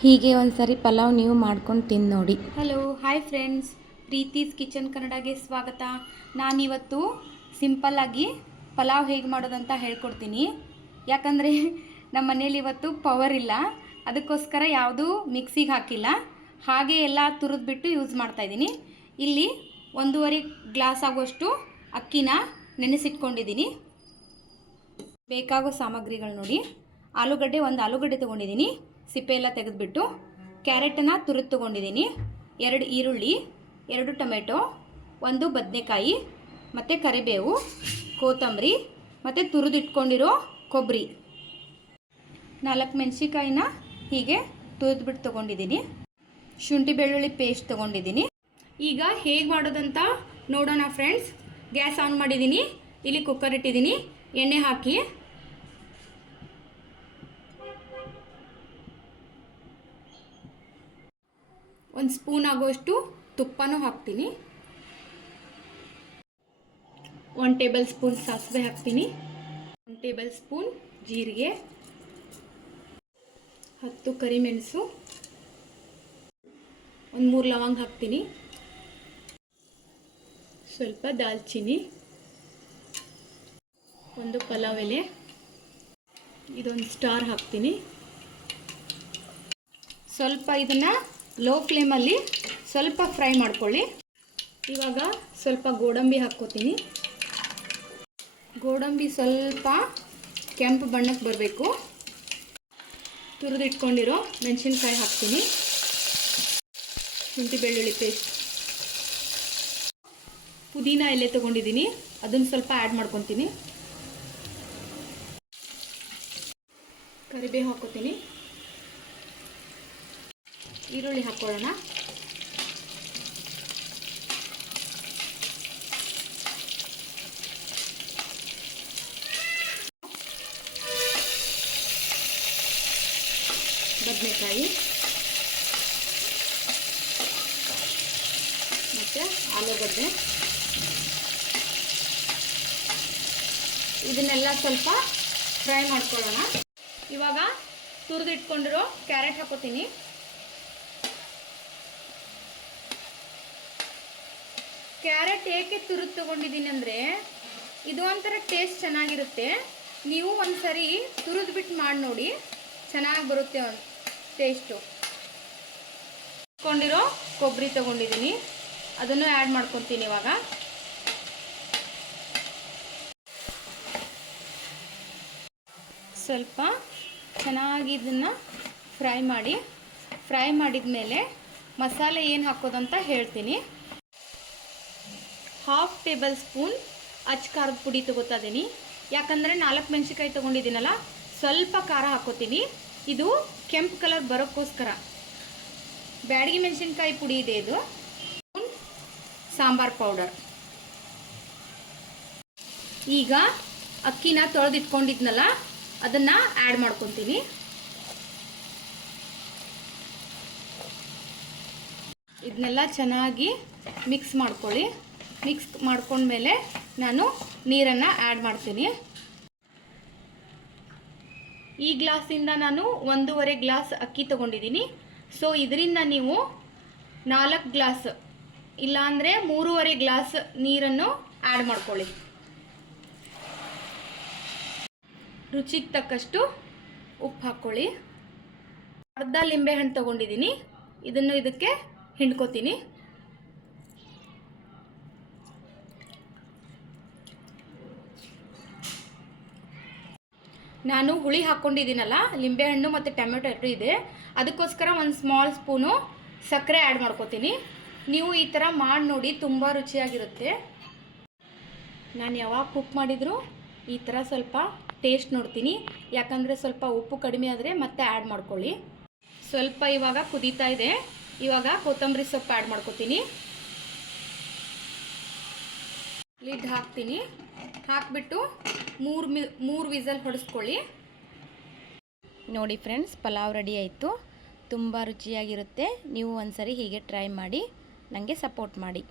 ಹೀಗೆ ಒಂದ್ಸರಿ ಪಲಾವ್ ನೀವು ಮಾಡ್ಕೊಂಡು ತಿಂದು ನೋಡಿ. ಹಲೋ ಹಾಯ್ ಫ್ರೆಂಡ್ಸ್, ಪ್ರೀತೀಸ್ ಕಿಚನ್ ಕನ್ನಡಗೆ ಸ್ವಾಗತ. ನಾನಿವತ್ತು ಸಿಂಪಲ್ಲಾಗಿ ಪಲಾವ್ ಹೇಗೆ ಮಾಡೋದಂತ ಹೇಳ್ಕೊಡ್ತೀನಿ. ಯಾಕಂದರೆ ನಮ್ಮ ಮನೇಲಿ ಇವತ್ತು ಪವರ್ ಇಲ್ಲ, ಅದಕ್ಕೋಸ್ಕರ ಯಾವುದೂ ಮಿಕ್ಸಿಗೆ ಹಾಕಿಲ್ಲ, ಹಾಗೆ ಎಲ್ಲ ತುರಿದ್ಬಿಟ್ಟು ಯೂಸ್ ಮಾಡ್ತಾಯಿದ್ದೀನಿ. ಇಲ್ಲಿ 1.5 ಗ್ಲಾಸ್ ಆಗುವಷ್ಟು ಅಕ್ಕಿನ ನೆನೆಸಿಟ್ಕೊಂಡಿದ್ದೀನಿ. ಬೇಕಾಗೋ ಸಾಮಗ್ರಿಗಳು ನೋಡಿ. ಒಂದು ಆಲೂಗಡ್ಡೆ ತೊಗೊಂಡಿದ್ದೀನಿ, ಸಿಪ್ಪೆ ಎಲ್ಲ ತೆಗೆದುಬಿಟ್ಟು. ಕ್ಯಾರೆಟನ್ನು ತುರಿದು ತೊಗೊಂಡಿದ್ದೀನಿ, 2 ಈರುಳ್ಳಿ, 2 ಟೊಮೆಟೊ, 1 ಬದನೆಕಾಯಿ, ಮತ್ತು ಕರಿಬೇವು, ಕೊತ್ತಂಬರಿ, ಮತ್ತು ತುರಿದಿಟ್ಕೊಂಡಿರೋ ಕೊಬ್ಬರಿ, 4 ಮೆಣಸಿಕಾಯಿನ ಹೀಗೆ ತುರಿದ್ಬಿಟ್ಟು ತೊಗೊಂಡಿದ್ದೀನಿ. ಶುಂಠಿ ಬೆಳ್ಳುಳ್ಳಿ ಪೇಸ್ಟ್ ತೊಗೊಂಡಿದ್ದೀನಿ. ಈಗ ಹೇಗೆ ಮಾಡೋದಂತ ನೋಡೋಣ ಫ್ರೆಂಡ್ಸ್. ಗ್ಯಾಸ್ ಆನ್ ಮಾಡಿದ್ದೀನಿ, ಇಲ್ಲಿ ಕುಕ್ಕರ್ ಇಟ್ಟಿದ್ದೀನಿ. ಎಣ್ಣೆ ಹಾಕಿ ಒಂದು ಸ್ಪೂನ್ ಆಗೋಷ್ಟು ತುಪ್ಪನೂ ಹಾಕ್ತೀನಿ. 1 ಟೇಬಲ್ ಸ್ಪೂನ್ ಸಾಸಿವೆ ಹಾಕ್ತೀನಿ, 1 ಟೇಬಲ್ ಸ್ಪೂನ್ ಜೀರಿಗೆ, 10 ಕರಿಮೆಣಸು, 1 3 ಲವಂಗ ಹಾಕ್ತೀನಿ, ಸ್ವಲ್ಪ ದಾಲ್ಚಿನ್ನಿ, 1 ಪಲಾವ್ ಎಲೆ, ಇದೊಂದು ಸ್ಟಾರ್ ಹಾಕ್ತೀನಿ. ಸ್ವಲ್ಪ ಇದನ್ನು ಲೋ ಫ್ಲೇಮಲ್ಲಿ ಸ್ವಲ್ಪ ಫ್ರೈ ಮಾಡ್ಕೊಳ್ಳಿ. ಇವಾಗ ಸ್ವಲ್ಪ ಗೋಡಂಬಿ ಹಾಕ್ಕೋತೀನಿ. ಗೋಡಂಬಿ ಸ್ವಲ್ಪ ಕೆಂಪು ಬಣ್ಣಕ್ಕೆ ಬರಬೇಕು. ತುರಿದಿಟ್ಕೊಂಡಿರೋ ಮೆಣಸಿನ್ಕಾಯಿ ಹಾಕ್ತೀನಿ. ಶುಂಠಿ ಬೆಳ್ಳುಳ್ಳಿ ಪೇಸ್ಟ್, ಪುದೀನ ಎಲೆ ತೊಗೊಂಡಿದ್ದೀನಿ, ಅದನ್ನು ಸ್ವಲ್ಪ ಆ್ಯಡ್ ಮಾಡ್ಕೊತೀನಿ. ಕರಿಬೇವು ಹಾಕ್ಕೋತೀನಿ. ಈರುಳ್ಳಿ ಹಾಕ್ಕೊಳ್ಳೋಣ. ಬದನೆಕಾಯಿ ಮತ್ತು ಆಲೂಗಡ್ಡೆ, ಇದನ್ನೆಲ್ಲ ಸ್ವಲ್ಪ ಫ್ರೈ ಮಾಡ್ಕೊಳ್ಳೋಣ. ಇವಾಗ ತುರಿದಿಟ್ಕೊಂಡಿರೋ ಕ್ಯಾರೆಟ್ ಹಾಕೋತೀನಿ. ಕ್ಯಾರೆಟ್ ಏಕೆ ತುರಿದು ತೊಗೊಂಡಿದ್ದೀನಿ ಅಂದರೆ ಇದು ಒಂಥರ ಟೇಸ್ಟ್ ಚೆನ್ನಾಗಿರುತ್ತೆ. ನೀವು ಒಂದು ಸರಿ ತುರಿದ್ಬಿಟ್ಟು ಮಾಡಿ ನೋಡಿ, ಚೆನ್ನಾಗಿ ಬರುತ್ತೆ ಟೇಸ್ಟು. ಕೊಂಡಿರೋ ಕೊಬ್ಬರಿ ತೊಗೊಂಡಿದ್ದೀನಿ, ಅದನ್ನು ಆ್ಯಡ್ ಮಾಡ್ಕೊತೀನಿ. ಇವಾಗ ಸ್ವಲ್ಪ ಚೆನ್ನಾಗಿ ಇದನ್ನು ಫ್ರೈ ಮಾಡಿದ ಮೇಲೆ ಮಸಾಲೆ ಏನು ಹಾಕೋದಂತ ಹೇಳ್ತೀನಿ. 1/2 ಟೇಬಲ್ ಸ್ಪೂನ್ ಅಚ್ಚ ಖಾರದ ಪುಡಿ ತೊಗೋತಾ ಇದ್ದೀನಿ. ಯಾಕಂದರೆ 4 ಮೆಣಸಿನ್ಕಾಯಿ ತೊಗೊಂಡಿದ್ದೀನಲ್ಲ, ಸ್ವಲ್ಪ ಖಾರ ಹಾಕೋತೀನಿ. ಇದು ಕೆಂಪು ಕಲರ್ ಬರೋಕ್ಕೋಸ್ಕರ. ಬ್ಯಾಡಗಿ ಮೆಣಸಿನ್ಕಾಯಿ ಪುಡಿ ಇದೆ ಇದು. ಸಾಂಬಾರ್ ಪೌಡರ್. ಈಗ ಅಕ್ಕಿನ ತೊಳೆದಿಟ್ಕೊಂಡಿದ್ನಲ್ಲ, ಅದನ್ನು ಆ್ಯಡ್ ಮಾಡ್ಕೊತೀನಿ. ಇದನ್ನೆಲ್ಲ ಚೆನ್ನಾಗಿ ಮಿಕ್ಸ್ ಮಾಡ್ಕೊಳ್ಳಿ. ಮಿಕ್ಸ್ ಮಾಡ್ಕೊಂಡ್ಮೇಲೆ ನಾನು ನೀರನ್ನು ಆ್ಯಡ್ ಮಾಡ್ತೀನಿ. ಈ ಗ್ಲಾಸಿಂದ ನಾನು 1.5 ಗ್ಲಾಸ್ ಅಕ್ಕಿ ತೊಗೊಂಡಿದ್ದೀನಿ. ಸೊ ಇದರಿಂದ ನೀವು 4 ಗ್ಲಾಸ್ ಇಲ್ಲಾಂದರೆ 3.5 ಗ್ಲಾಸ್ ನೀರನ್ನು ಆ್ಯಡ್ ಮಾಡ್ಕೊಳ್ಳಿ. ರುಚಿಗೆ ತಕ್ಕಷ್ಟು ಉಪ್ಪು ಹಾಕ್ಕೊಳ್ಳಿ. ಅರ್ಧ ಲಿಂಬೆಹಣ್ಣು ತೊಗೊಂಡಿದ್ದೀನಿ, ಇದನ್ನು ಇದಕ್ಕೆ ಹಿಂಡ್ಕೋತೀನಿ. ನಾನು ಹುಳಿ ಹಾಕ್ಕೊಂಡಿದ್ದೀನಲ್ಲ, ಲಿಂಬೆಹಣ್ಣು ಮತ್ತು ಟೊಮೆಟೊ ಎರಡು ಇದೆ, ಅದಕ್ಕೋಸ್ಕರ 1 ಸ್ಮಾಲ್ ಸ್ಪೂನು ಸಕ್ಕರೆ ಆ್ಯಡ್ ಮಾಡ್ಕೋತೀನಿ. ನೀವು ಈ ಥರ ಮಾಡಿ ನೋಡಿ, ತುಂಬ ರುಚಿಯಾಗಿರುತ್ತೆ. ನಾನು ಯಾವಾಗ ಕುಕ್ ಮಾಡಿದರೂ ಈ ಥರ ಸ್ವಲ್ಪ ಟೇಸ್ಟ್ ನೋಡ್ತೀನಿ. ಯಾಕಂದರೆ ಸ್ವಲ್ಪ ಉಪ್ಪು ಕಡಿಮೆ ಆದರೆ ಮತ್ತೆ ಆ್ಯಡ್ ಮಾಡ್ಕೊಳ್ಳಿ. ಸ್ವಲ್ಪ ಇವಾಗ ಕುದೀತಾ ಇದೆ. ಇವಾಗ ಕೊತ್ತಂಬರಿ ಸೊಪ್ಪು ಆ್ಯಡ್ ಮಾಡ್ಕೋತೀನಿ. ಲಿಡ್ ಹಾಕ್ತೀನಿ. ಹಾಕಿಬಿಟ್ಟು 3 ವಿಸಲ್ ಹೊಡೆಸ್ಕೊಳ್ಳಿ. ನೋಡಿ ಫ್ರೆಂಡ್ಸ್, ಪಲಾವ್ ರೆಡಿ ಆಯಿತು. ತುಂಬ ರುಚಿಯಾಗಿರುತ್ತೆ. ನೀವು ಒಂದ್ಸರಿ ಹೀಗೆ ಟ್ರೈ ಮಾಡಿ, ನನಗೆ ಸಪೋರ್ಟ್ ಮಾಡಿ.